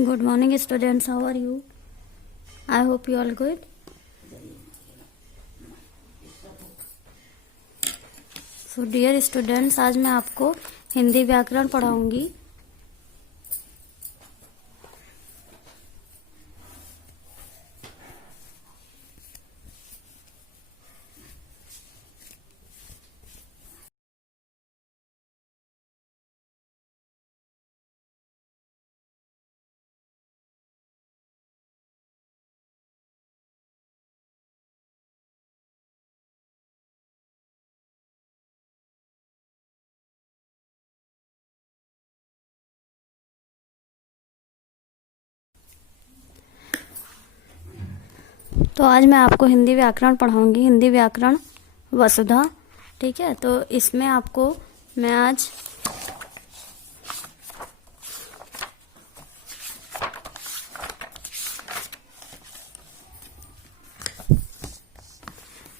Good morning, students. How are you? I hope you all good. So, dear students, आज मैं आपको हिंदी व्याकरण पढ़ाऊंगी। तो आज मैं आपको हिंदी व्याकरण पढ़ाऊंगी, हिंदी व्याकरण वसुधा। ठीक है, तो इसमें आपको मैं आज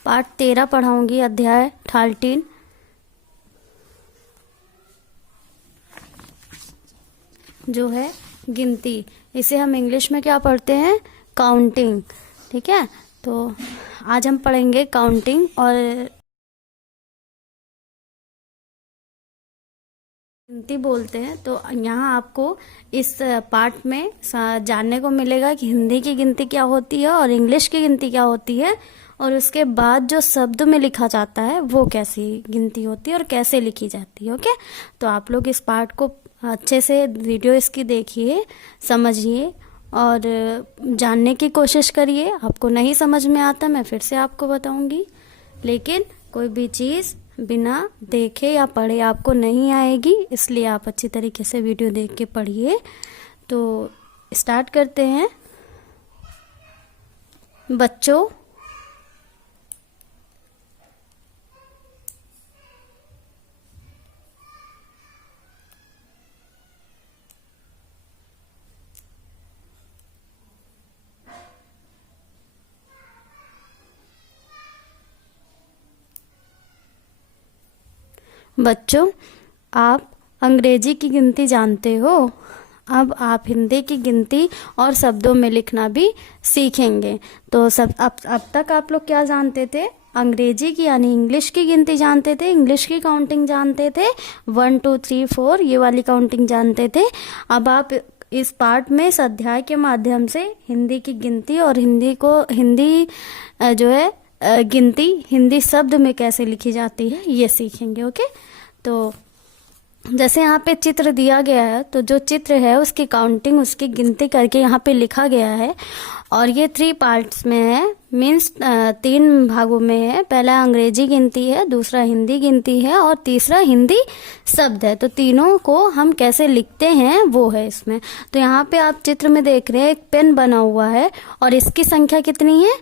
पाठ 13 पढ़ाऊंगी, अध्याय 13 जो है गिनती। इसे हम इंग्लिश में क्या पढ़ते हैं? काउंटिंग। ठीक है, तो आज हम पढ़ेंगे काउंटिंग। और गिनती बोलते हैं तो यहाँ आपको इस पार्ट में जानने को मिलेगा कि हिंदी की गिनती क्या होती है और इंग्लिश की गिनती क्या होती है, और उसके बाद जो शब्द में लिखा जाता है वो कैसी गिनती होती है और कैसे लिखी जाती है। ओके, तो आप लोग इस पार्ट को अच्छे से वीडियो इसकी देखिए, समझिए और जानने की कोशिश करिए। आपको नहीं समझ में आता मैं फिर से आपको बताऊंगी, लेकिन कोई भी चीज़ बिना देखे या पढ़े आपको नहीं आएगी, इसलिए आप अच्छी तरीके से वीडियो देख के पढ़िए। तो स्टार्ट करते हैं। बच्चों, बच्चों आप अंग्रेजी की गिनती जानते हो। अब आप हिंदी की गिनती और शब्दों में लिखना भी सीखेंगे। तो सब अब तक आप लोग क्या जानते थे? अंग्रेजी की यानी इंग्लिश की गिनती जानते थे, इंग्लिश की काउंटिंग जानते थे, 1 2 3 4 ये वाली काउंटिंग जानते थे। अब आप इस पार्ट में इस अध्याय के माध्यम से हिंदी की गिनती और हिंदी जो है गिनती हिंदी शब्द में कैसे लिखी जाती है ये सीखेंगे। ओके, तो जैसे यहाँ पे चित्र दिया गया है, तो जो चित्र है उसकी काउंटिंग, उसकी गिनती करके यहाँ पे लिखा गया है। और ये 3 पार्ट्स में है, मीन्स 3 भागों में है। पहला अंग्रेजी गिनती है, दूसरा हिंदी गिनती है और तीसरा हिंदी शब्द है। तो तीनों को हम कैसे लिखते हैं वो है इसमें। तो यहाँ पे आप चित्र में देख रहे हैं एक पेन बना हुआ है और इसकी संख्या कितनी है?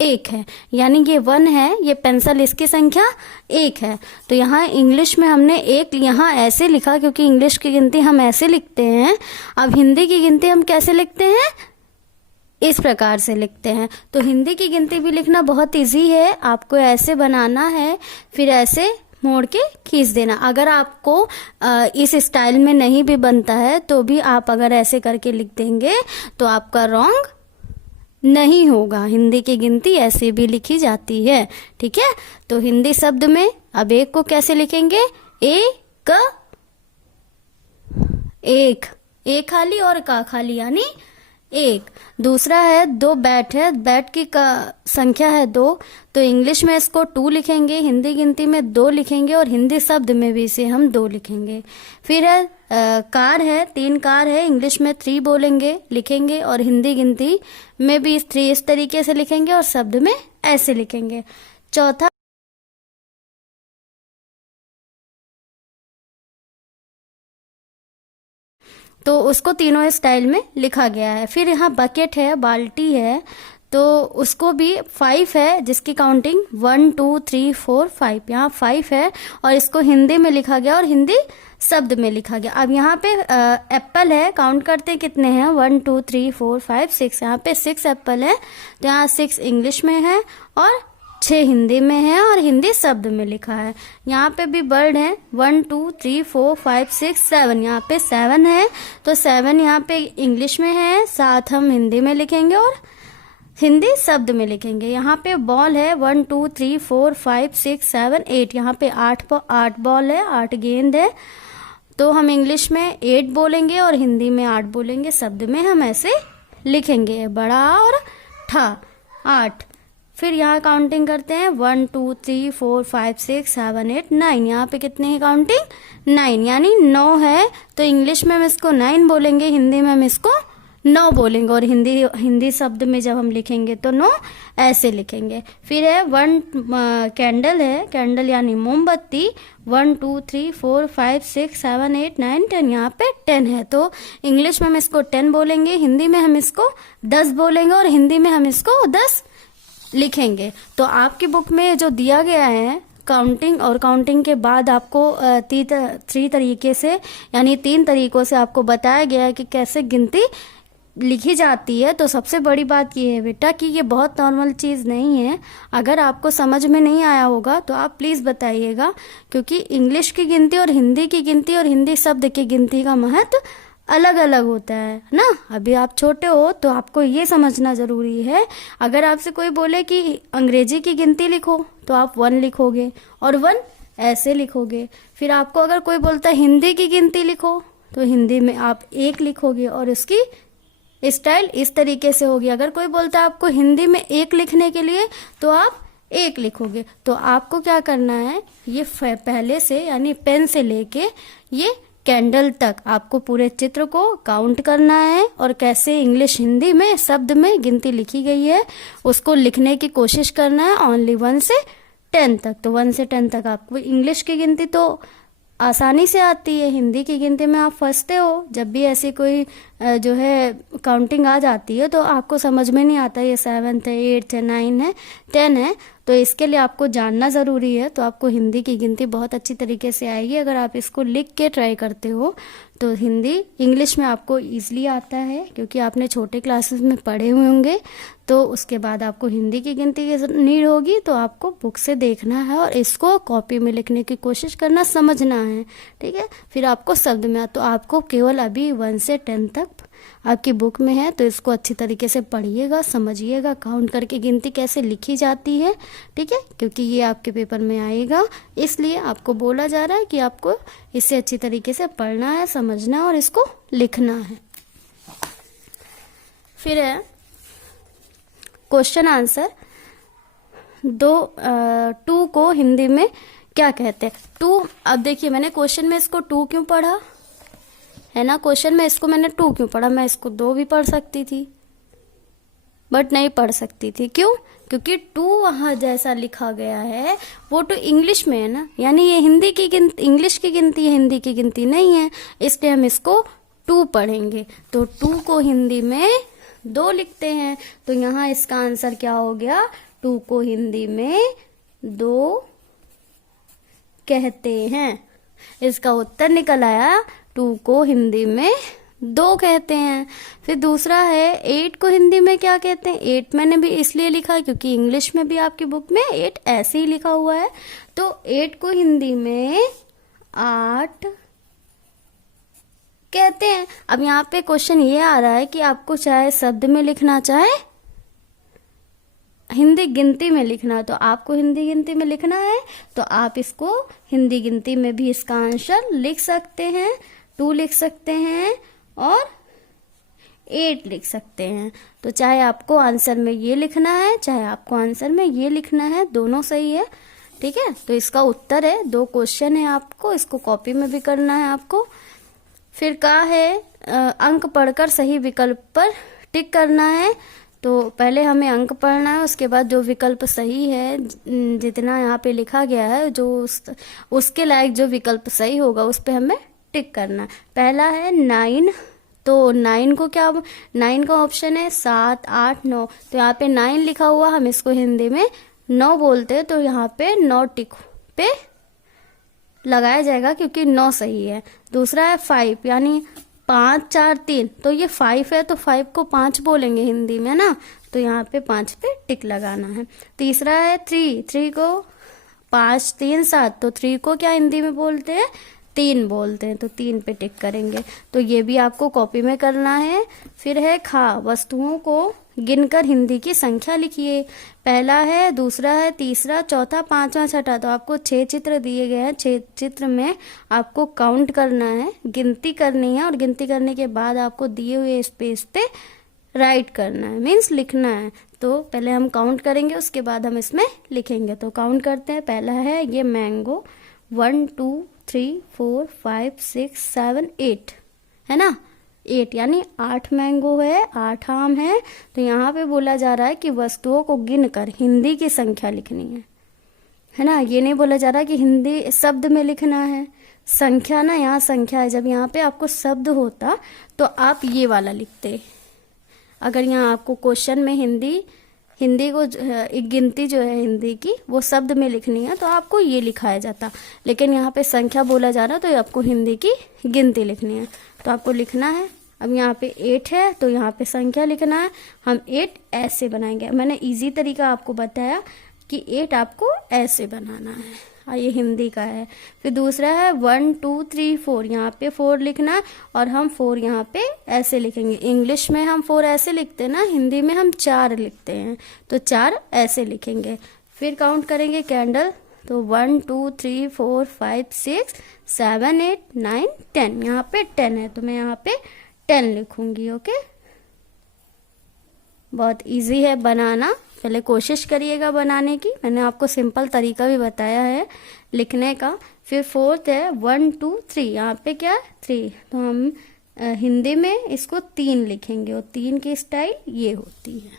1 है, यानी ये 1 है, ये पेंसिल इसकी संख्या 1 है। तो यहाँ इंग्लिश में हमने 1 यहाँ ऐसे लिखा क्योंकि इंग्लिश की गिनती हम ऐसे लिखते हैं। अब हिंदी की गिनती हम कैसे लिखते हैं? इस प्रकार से लिखते हैं। तो हिंदी की गिनती भी लिखना बहुत इजी है। आपको ऐसे बनाना है, फिर ऐसे मोड़ के खींच देना। अगर आपको इस स्टाइल में नहीं भी बनता है तो भी आप अगर ऐसे करके लिख देंगे तो आपका रॉन्ग नहीं होगा। हिंदी की गिनती ऐसे भी लिखी जाती है। ठीक है, तो हिंदी शब्द में अब 1 को कैसे लिखेंगे? एक, एक, एक खाली और का खाली यानी 1। दूसरा है 2 बैट है, बैट की संख्या है 2, तो इंग्लिश में इसको 2 लिखेंगे, हिंदी गिनती में 2 लिखेंगे और हिंदी शब्द में भी इसे हम 2 लिखेंगे। फिर है कार है, 3 कार है, इंग्लिश में 3 बोलेंगे लिखेंगे और हिंदी गिनती में भी 3 इस तरीके से लिखेंगे और शब्द में ऐसे लिखेंगे। चौथा तो उसको तीनों स्टाइल में लिखा गया है। फिर यहाँ बकेट है, बाल्टी है, तो उसको भी 5 है जिसकी काउंटिंग 1 2 3 4 5, यहाँ 5 है और इसको हिंदी में लिखा गया और हिंदी शब्द में लिखा गया। अब यहाँ पे एप्पल है, काउंट करते कितने हैं? 1 2 3 4 5 6, यहाँ पे 6 एप्पल है, तो यहाँ 6 इंग्लिश में है और 6 हिंदी में है और हिंदी शब्द में लिखा है। यहाँ पे भी वर्ड है 1 2 3 4 5 6 7, यहाँ पे 7 है तो 7 यहाँ पे इंग्लिश में है, 7 हम हिंदी में लिखेंगे और हिंदी शब्द में लिखेंगे। यहाँ पे बॉल है 1 2 3 4 5 6 7 8, यहाँ पे 8 बॉल है, 8 गेंद है, तो हम इंग्लिश में 8 बोलेंगे और हिंदी में 8 बोलेंगे, शब्द में हम ऐसे लिखेंगे बड़ा और ठा 8। फिर यहाँ काउंटिंग करते हैं 1 2 3 4 5 6 7 8 9, यहाँ पे कितने हैं काउंटिंग 9, यानी 9 है तो इंग्लिश में हम इसको 9 बोलेंगे, हिंदी में हम इसको 9 बोलेंगे और हिंदी शब्द में जब हम लिखेंगे तो 9 ऐसे लिखेंगे। फिर है 1 कैंडल है, कैंडल यानी मोमबत्ती, 1 2 3 4 5 6 7 8 9 10, यहाँ पे 10 है तो इंग्लिश में हम इसको 10 बोलेंगे, हिंदी में हम इसको 10 बोलेंगे और हिंदी में हम इसको 10 लिखेंगे। तो आपकी बुक में जो दिया गया है काउंटिंग, और काउंटिंग के बाद आपको 3 तरीके से यानी 3 तरीकों से आपको बताया गया है कि कैसे गिनती लिखी जाती है। तो सबसे बड़ी बात ये है बेटा कि ये बहुत नॉर्मल चीज़ नहीं है। अगर आपको समझ में नहीं आया होगा तो आप प्लीज़ बताइएगा, क्योंकि इंग्लिश की गिनती और हिंदी की गिनती और हिंदी शब्द की गिनती का महत्व अलग अलग होता है ना। अभी आप छोटे हो तो आपको ये समझना ज़रूरी है। अगर आपसे कोई बोले कि अंग्रेजी की गिनती लिखो तो आप 1 लिखोगे और 1 ऐसे लिखोगे। फिर आपको अगर कोई बोलता है हिंदी की गिनती लिखो तो हिंदी में आप 1 लिखोगे और उसकी स्टाइल इस तरीके से होगी। अगर कोई बोलता है आपको हिंदी में 1 लिखने के लिए तो आप 1 लिखोगे। तो आपको क्या करना है, ये पहले से यानी पेन से लेके ये कैंडल तक आपको पूरे चित्र को काउंट करना है और कैसे इंग्लिश हिंदी में शब्द में गिनती लिखी गई है उसको लिखने की कोशिश करना है ओनली 1 से 10 तक। तो 1 से 10 तक आपको इंग्लिश की गिनती तो आसानी से आती है, हिंदी की गिनती में आप फंसते हो। जब भी ऐसी कोई जो है काउंटिंग आ जाती है तो आपको समझ में नहीं आता ये 7 है, 8 है, 9 है, 10 है। तो इसके लिए आपको जानना ज़रूरी है। तो आपको हिंदी की गिनती बहुत अच्छी तरीके से आएगी अगर आप इसको लिख के ट्राई करते हो। तो हिंदी इंग्लिश में आपको ईजिली आता है क्योंकि आपने छोटे क्लासेस में पढ़े हुए होंगे। तो उसके बाद आपको हिंदी की गिनती की नीड होगी तो आपको बुक से देखना है और इसको कॉपी में लिखने की कोशिश करना, समझना है, ठीक है। फिर आपको शब्द में तो आपको केवल अभी 1 से 10 तक आपकी बुक में है। तो इसको अच्छी तरीके से पढ़िएगा, समझिएगा काउंट करके गिनती कैसे लिखी जाती है, ठीक है, क्योंकि ये आपके पेपर में आएगा। इसलिए आपको बोला जा रहा है कि आपको इसे अच्छी तरीके से पढ़ना है, समझना है और इसको लिखना है। फिर है क्वेश्चन आंसर 2 को हिंदी में क्या कहते हैं। 2, अब देखिए मैंने क्वेश्चन में इसको 2 क्यों पढ़ा है ना, क्वेश्चन में इसको मैंने 2 क्यों पढ़ा, मैं इसको 2 भी पढ़ सकती थी बट नहीं पढ़ सकती थी। क्यों? क्योंकि 2 वहां जैसा लिखा गया है वो तो इंग्लिश में है ना, यानी ये हिंदी की गिनती, इंग्लिश की गिनती है, हिंदी की गिनती नहीं है, इसलिए हम इसको 2 पढ़ेंगे। तो 2 को हिंदी में 2 लिखते हैं। तो यहाँ इसका आंसर क्या हो गया, 2 को हिंदी में 2 कहते हैं। इसका उत्तर निकल आया 2 को हिंदी में 2 कहते हैं। फिर दूसरा है 8 को हिंदी में क्या कहते हैं। 8 मैंने भी इसलिए लिखा है क्योंकि इंग्लिश में भी आपकी बुक में 8 ऐसे ही लिखा हुआ है। तो 8 को हिंदी में 8 कहते हैं। अब यहाँ पे क्वेश्चन ये आ रहा है कि आपको चाहे शब्द में लिखना चाहे हिंदी गिनती में लिखना, तो आपको हिंदी गिनती में लिखना है तो आप इसको हिंदी गिनती में भी इसका आंसर लिख सकते हैं। 2 लिख सकते हैं और 8 लिख सकते हैं। तो चाहे आपको आंसर में ये लिखना है चाहे आपको आंसर में ये लिखना है, दोनों सही है, ठीक है। तो इसका उत्तर है 2 क्वेश्चन है, आपको इसको कॉपी में भी करना है आपको। फिर कहा है अंक पढ़कर सही विकल्प पर टिक करना है। तो पहले हमें अंक पढ़ना है, उसके बाद जो विकल्प सही है जितना यहाँ पे लिखा गया है जो उसके लायक जो विकल्प सही होगा उस पे हमें टिक करना है। पहला है 9, तो 9 को क्या, 9 का ऑप्शन है 7, 8, 9। तो यहाँ पे 9 लिखा हुआ, हम इसको हिंदी में 9 बोलते हैं तो यहाँ पे 9 टिक पे लगाया जाएगा क्योंकि 9 सही है। दूसरा है 5, यानी 5 4 3, तो ये 5 है तो 5 को 5 बोलेंगे हिंदी में ना, तो यहाँ पे 5 पे टिक लगाना है। तीसरा है 3, 3 को 5 3 7, तो 3 को क्या हिंदी में बोलते हैं, 3 बोलते हैं, तो 3 पे टिक करेंगे। तो ये भी आपको कॉपी में करना है। फिर है खा, वस्तुओं को गिनकर हिंदी की संख्या लिखिए। पहला है, दूसरा है, तीसरा, चौथा, पांचवा, छठा। तो आपको 6 चित्र दिए गए हैं, 6 चित्र में आपको काउंट करना है, गिनती करनी है, और गिनती करने के बाद आपको दिए हुए स्पेस पे राइट करना है, मीन्स लिखना है। तो पहले हम काउंट करेंगे, उसके बाद हम इसमें लिखेंगे। तो काउंट करते हैं। पहला है ये मैंगो, 1 2 3 4 5 6 7 8, है ना, 8 यानी 8 मैंगो है, 8 आम है। तो यहाँ पे बोला जा रहा है कि वस्तुओं को गिनकर हिंदी की संख्या लिखनी है ना। ये नहीं बोला जा रहा कि हिंदी शब्द में लिखना है, संख्या ना, यहाँ संख्या है। जब यहाँ पे आपको शब्द होता तो आप ये वाला लिखते। अगर यहाँ आपको क्वेश्चन में हिंदी को एक गिनती जो है हिंदी की वो शब्द में लिखनी है तो आपको ये लिखाया जाता, लेकिन यहाँ पे संख्या बोला जा रहा है तो आपको हिंदी की गिनती लिखनी है। तो आपको लिखना है। अब यहाँ पे 8 है तो यहाँ पे संख्या लिखना है। हम 8 ऐसे बनाएंगे। मैंने इजी तरीका आपको बताया कि 8 आपको ऐसे बनाना है। ये हिंदी का है। फिर दूसरा है 1 2 3 4, यहाँ पे 4 लिखना है और हम 4 यहाँ पे ऐसे लिखेंगे। इंग्लिश में हम 4 ऐसे लिखते हैं ना, हिंदी में हम 4 लिखते हैं, तो 4 ऐसे लिखेंगे। फिर काउंट करेंगे कैंडल, तो 1 2 3 4 5 6 7 8 9 10, यहाँ पे 10 है तो मैं यहाँ पे 10 लिखूंगी। ओके, बहुत इजी है बनाना, पहले कोशिश करिएगा बनाने की। मैंने आपको सिंपल तरीका भी बताया है लिखने का। फिर 4th है 1 2 3, यहाँ पे क्या है 3, तो हम हिंदी में इसको 3 लिखेंगे और 3 की स्टाइल ये होती है।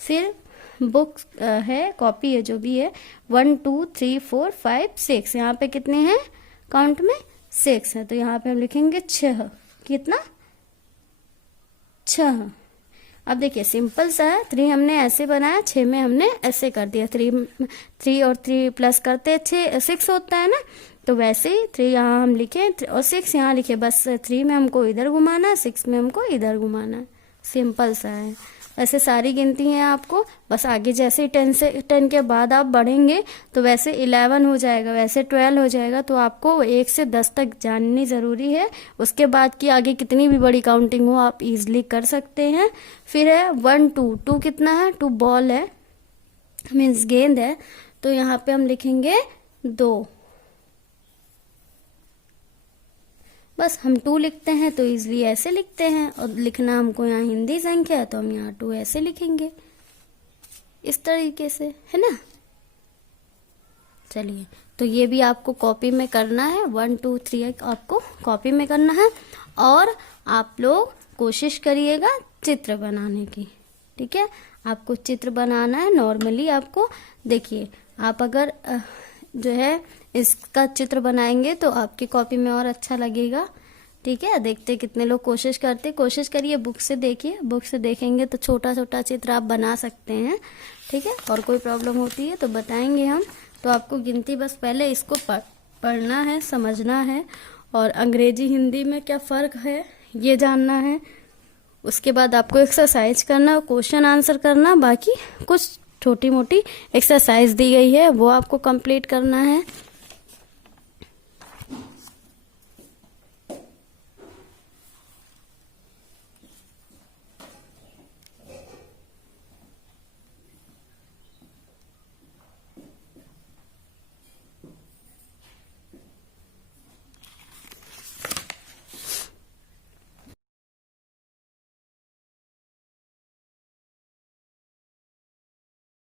फिर बुक है, कॉपी है, जो भी है, 1 2 3 4 5 6, यहाँ पे कितने हैं काउंट में 6 है, तो यहाँ पे हम लिखेंगे 6। कितना, 6। अब देखिए सिंपल सा है, 3 हमने ऐसे बनाया, 6 में हमने ऐसे कर दिया। 3 और 3 प्लस करते 6 होता है ना, तो वैसे ही 3 यहाँ हम लिखे और 6 यहाँ लिखे। बस 3 में हमको इधर घुमाना है, 6 में हमको इधर घुमाना है। सिंपल सा है। ऐसे सारी गिनती है आपको, बस आगे जैसे 10 के बाद आप बढ़ेंगे तो वैसे 11 हो जाएगा, वैसे 12 हो जाएगा। तो आपको 1 से 10 तक जाननी ज़रूरी है। उसके बाद की आगे कितनी भी बड़ी काउंटिंग हो आप इजीली कर सकते हैं। फिर है 1 2, 2 कितना है, 2 बॉल है, मीन्स गेंद है, तो यहाँ पे हम लिखेंगे 2। बस हम 2 लिखते हैं तो इजली ऐसे लिखते हैं, और लिखना हमको यहाँ हिंदी संख्या है तो हम यहाँ 2 ऐसे लिखेंगे, इस तरीके से, है ना। चलिए, तो ये भी आपको कॉपी में करना है। 1 2 3 आपको कॉपी में करना है, और आप लोग कोशिश करिएगा चित्र बनाने की, ठीक है। आपको चित्र बनाना है नॉर्मली। आपको देखिए, आप अगर जो है इसका चित्र बनाएंगे तो आपकी कॉपी में और अच्छा लगेगा, ठीक है। देखते कितने लोग कोशिश करते, कोशिश करिए, बुक से देखिए, बुक से देखेंगे तो छोटा छोटा चित्र आप बना सकते हैं, ठीक है। और कोई प्रॉब्लम होती है तो बताएंगे हम। तो आपको गिनती बस पहले इसको पढ़ना है, समझना है, और अंग्रेजी हिंदी में क्या फ़र्क है ये जानना है। उसके बाद आपको एक्सरसाइज करना, क्वेश्चन आंसर करना, बाकी कुछ छोटी मोटी एक्सरसाइज दी गई है वो आपको कंप्लीट करना है।